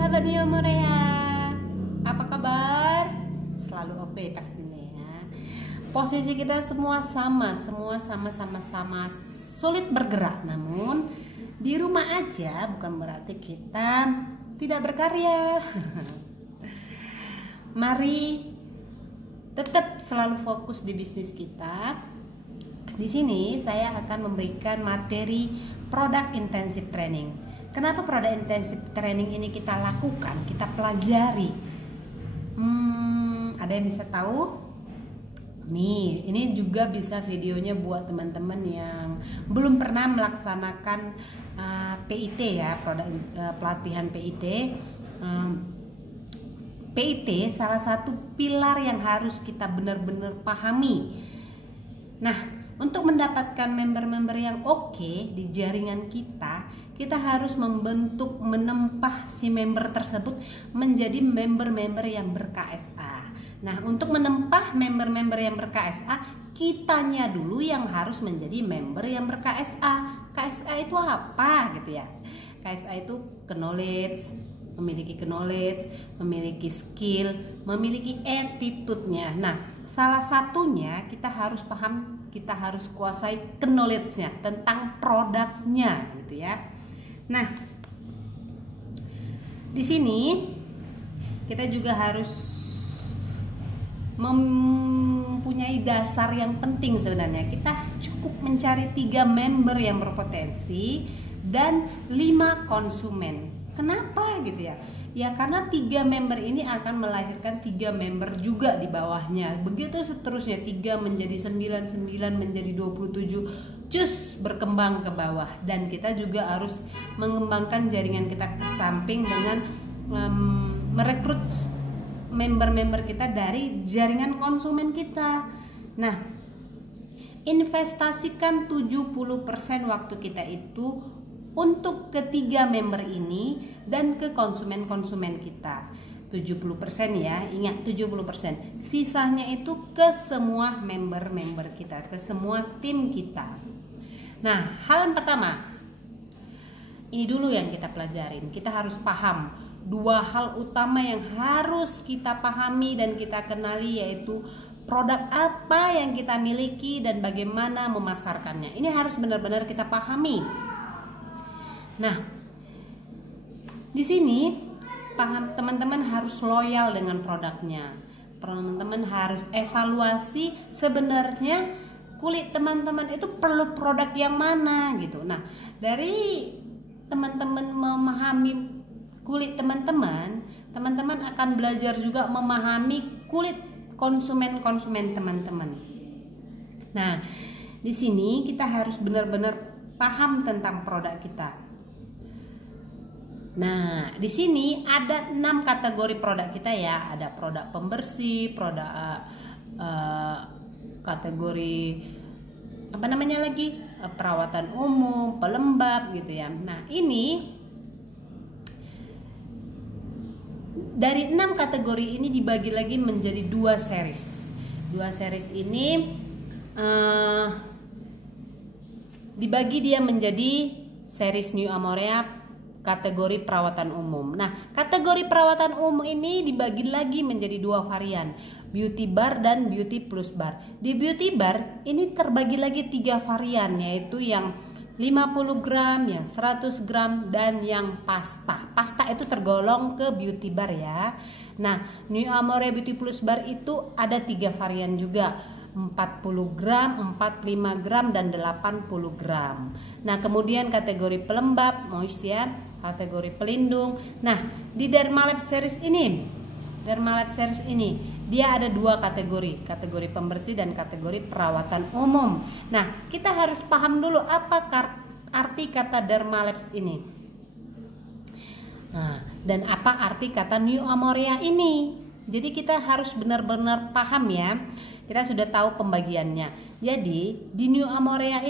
sahabat New Amorea, apa kabar? Selalu oke pastinya ya. Posisi kita semua sama-sama sulit bergerak. Namun di rumah aja bukan berarti kita tidak berkarya. Mari tetap selalu fokus di bisnis kita. Di sini saya akan memberikan materi product intensive training. Kenapa product intensive training ini kita lakukan, kita pelajari? Ada yang bisa tahu? Nih, ini juga bisa videonya buat teman-teman yang belum pernah melaksanakan PIT ya, pelatihan PIT. PIT salah satu pilar yang harus kita benar-benar pahami. Nah, untuk mendapatkan member-member yang oke di jaringan kita harus menempah si member tersebut menjadi member-member yang ber-KSA. Nah, untuk menempah member-member yang ber-KSA, kitanya dulu yang harus menjadi member yang ber-KSA. KSA itu apa gitu ya? KSA itu knowledge, memiliki knowledge, memiliki skill, memiliki attitude-nya. Nah, salah satunya kita harus paham, kita harus kuasai knowledge-nya tentang produknya gitu ya. Nah, di sini kita juga harus mempunyai dasar yang penting sebenarnya. Kita cukup mencari 3 member yang berpotensi dan 5 konsumen. Kenapa gitu ya? Ya karena 3 member ini akan melahirkan 3 member juga di bawahnya. Begitu seterusnya, 3 menjadi 9, 9 menjadi 27, cus berkembang ke bawah. Dan kita juga harus mengembangkan jaringan kita ke samping dengan merekrut member-member kita dari jaringan konsumen kita. Nah, investasikan 70% waktu kita itu untuk ketiga member ini dan ke konsumen-konsumen kita. 70% ya, ingat 70%. Sisanya itu ke semua member-member kita, ke semua tim kita. Nah, hal yang pertama, ini dulu yang kita pelajarin. Kita harus paham 2 hal utama yang harus kita pahami dan kita kenali, yaitu produk apa yang kita miliki dan bagaimana memasarkannya. Ini harus benar-benar kita pahami. Nah, di sini teman-teman harus loyal dengan produknya. Teman-teman harus evaluasi sebenarnya kulit teman-teman itu perlu produk yang mana gitu. Nah, dari teman-teman memahami kulit teman-teman akan belajar juga memahami kulit konsumen teman-teman. Nah, di sini kita harus benar-benar paham tentang produk kita. Nah, di sini ada 6 kategori produk kita ya. Ada produk pembersih, produk kategori apa namanya lagi? Perawatan umum, pelembab gitu ya. Nah, ini dari 6 kategori ini dibagi lagi menjadi 2 series. 2 series ini dibagi dia menjadi series New Amorea kategori perawatan umum. Nah, kategori perawatan umum ini dibagi lagi menjadi 2 varian, beauty bar dan beauty plus bar. Di beauty bar ini terbagi lagi 3 varian, yaitu yang 50 gram, yang 100 gram, dan yang pasta. Pasta itu tergolong ke beauty bar ya. Nah, New Amorea Beauty Plus Bar itu ada 3 varian juga, 40 gram, 45 gram, dan 80 gram. Nah, kemudian kategori pelembab, moist ya, kategori pelindung. Nah, di Dermalab series ini dia ada 2 kategori pembersih dan kategori perawatan umum. Nah, kita harus paham dulu apa arti kata Dermalabs ini. Nah, dan apa arti kata New Amorea ini. Jadi kita harus benar-benar paham ya. Kita sudah tahu pembagiannya. Jadi di New Amorea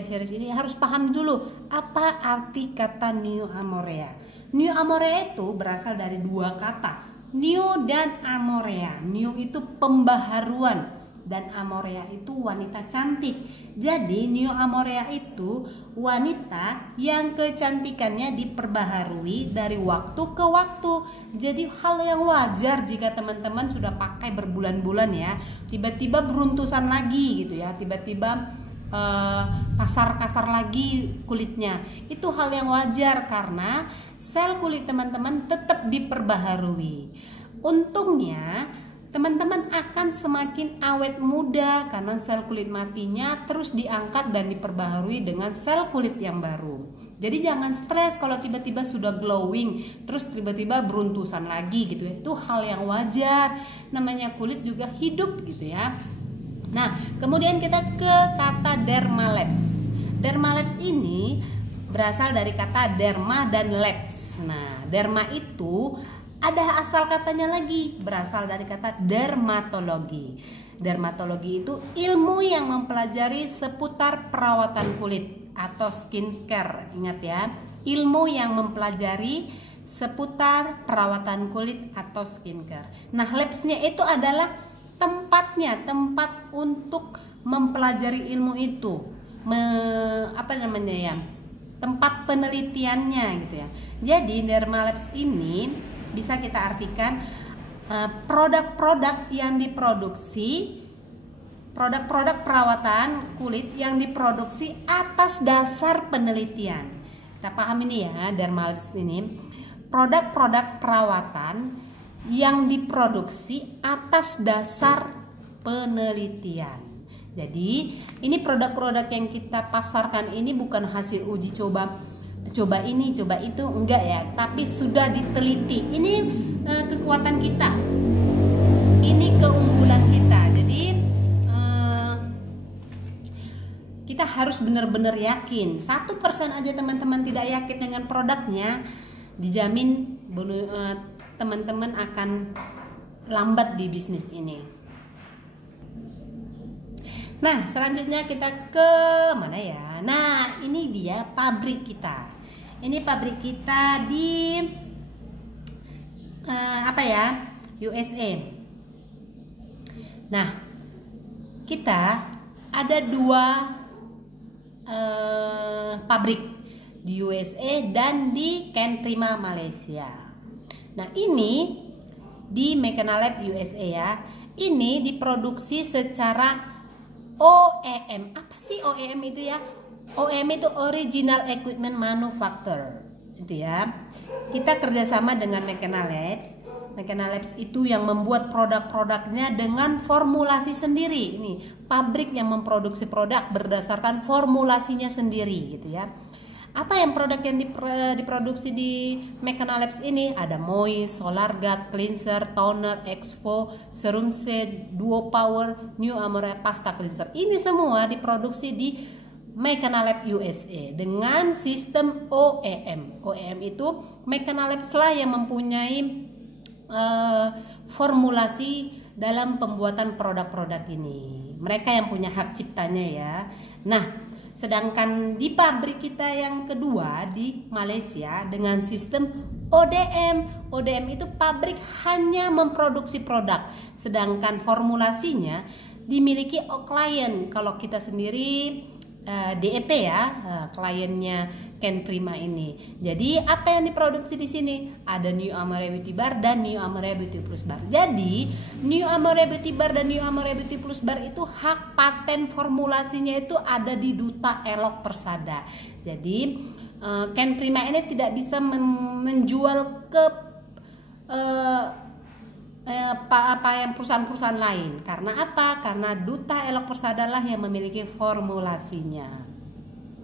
series ini harus paham dulu apa arti kata New Amorea. New Amorea itu berasal dari 2 kata, New dan Amorea. New itu pembaharuan, dan amorea itu wanita cantik. Jadi Neo Amorea itu wanita yang kecantikannya diperbaharui dari waktu ke waktu. Jadi hal yang wajar jika teman-teman sudah pakai berbulan-bulan ya, tiba-tiba beruntusan lagi gitu ya, tiba-tiba kasar-kasar lagi kulitnya. Itu hal yang wajar karena sel kulit teman-teman tetap diperbaharui. Untungnya teman-teman akan semakin awet muda karena sel kulit matinya terus diangkat dan diperbaharui dengan sel kulit yang baru. Jadi jangan stres kalau tiba-tiba sudah glowing terus tiba-tiba beruntusan lagi gitu ya. Itu hal yang wajar. Namanya kulit juga hidup gitu ya. Nah, kemudian kita ke kata dermalapse. Dermalapse ini berasal dari kata derma dan lapse. Nah, derma itu ada asal katanya lagi, berasal dari kata dermatologi. Dermatologi itu ilmu yang mempelajari seputar perawatan kulit atau skincare. Ingat ya, ilmu yang mempelajari seputar perawatan kulit atau skincare. Nah, lapse-nya itu adalah tempat untuk mempelajari ilmu itu, tempat penelitiannya gitu ya. Jadi dermalapse ini bisa kita artikan produk-produk yang diproduksi, produk-produk perawatan kulit yang diproduksi atas dasar penelitian. Kita paham ini ya, dermalapse ini produk-produk perawatan yang diproduksi atas dasar penelitian. Jadi ini produk-produk yang kita pasarkan ini bukan hasil uji coba ini, coba itu, enggak ya, tapi sudah diteliti. Ini kekuatan kita, ini keunggulan kita. Jadi kita harus benar-benar yakin. 1% aja teman-teman tidak yakin dengan produknya, dijamin teman-teman akan lambat di bisnis ini. Nah, selanjutnya kita ke mana ya? Nah, ini dia pabrik kita. Ini pabrik kita di USA. Nah, kita ada 2 pabrik di USA dan di Ken Prima Malaysia. Nah, ini di Mekanalab USA ya. Ini diproduksi secara OEM. Apa sih OEM itu ya? OEM itu Original Equipment Manufacturer. Itu ya. Kita kerjasama dengan Mekanalab. Mekanalab itu yang membuat produk-produknya dengan formulasi sendiri. Ini pabrik yang memproduksi produk berdasarkan formulasinya sendiri gitu ya. Apa yang produk yang diproduksi di Mekanalab ini? Ada Moist, Solar Guard, Cleanser, Toner, Exfo, Serum Set, Duo Power, New Amorea Pasta Cleanser. Ini semua diproduksi di Mekanalab USA dengan sistem OEM. OEM itu Mekanalab lah yang mempunyai formulasi dalam pembuatan produk-produk ini. Mereka yang punya hak ciptanya ya. Nah, sedangkan di pabrik kita yang kedua di Malaysia dengan sistem ODM. ODM itu pabrik hanya memproduksi produk, sedangkan formulasinya dimiliki klien. Kalau kita sendiri DEP ya, kliennya Ken Prima ini. Jadi apa yang diproduksi di sini? Ada New Amorea Beauty Bar dan New Amorea Beauty Plus Bar. Jadi New Amorea Beauty Bar dan New Amorea Beauty Plus Bar itu hak paten formulasinya itu ada di Duta Elok Persada. Jadi Ken Prima ini tidak bisa menjual ke perusahaan-perusahaan lain. Karena apa? Karena Duta Elok Persada lah yang memiliki formulasinya.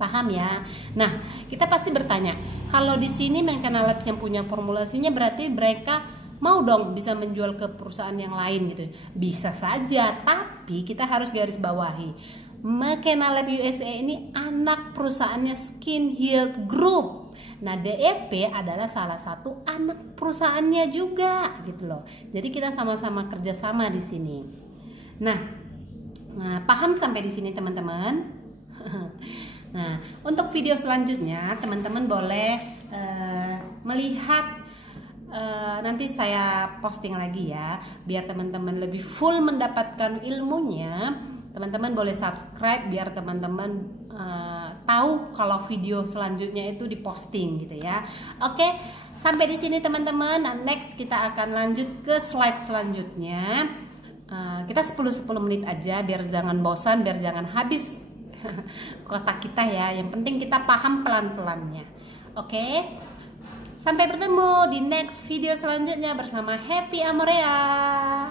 Paham ya? Nah, kita pasti bertanya, kalau di sini Mekanalab yang punya formulasinya berarti mereka mau dong bisa menjual ke perusahaan yang lain gitu. Bisa saja, tapi kita harus garis bawahi. Mekanalab USA ini anak perusahaannya Skin Health Group. Nah, DEP adalah salah satu anak perusahaannya juga gitu loh. Jadi kita sama-sama kerjasama di sini. Nah, paham sampai di sini teman-teman? Nah, untuk video selanjutnya teman-teman boleh melihat nanti saya posting lagi ya, biar teman-teman lebih full mendapatkan ilmunya. Teman-teman boleh subscribe biar teman-teman tahu kalau video selanjutnya itu diposting gitu ya. Oke, sampai di sini teman-teman. Nah, next kita akan lanjut ke slide selanjutnya. Kita 10-10 menit aja biar jangan bosan, biar jangan habis kotak kita ya. Yang penting kita paham pelan-pelannya. Oke. Sampai bertemu di next video selanjutnya bersama Happy Amorea.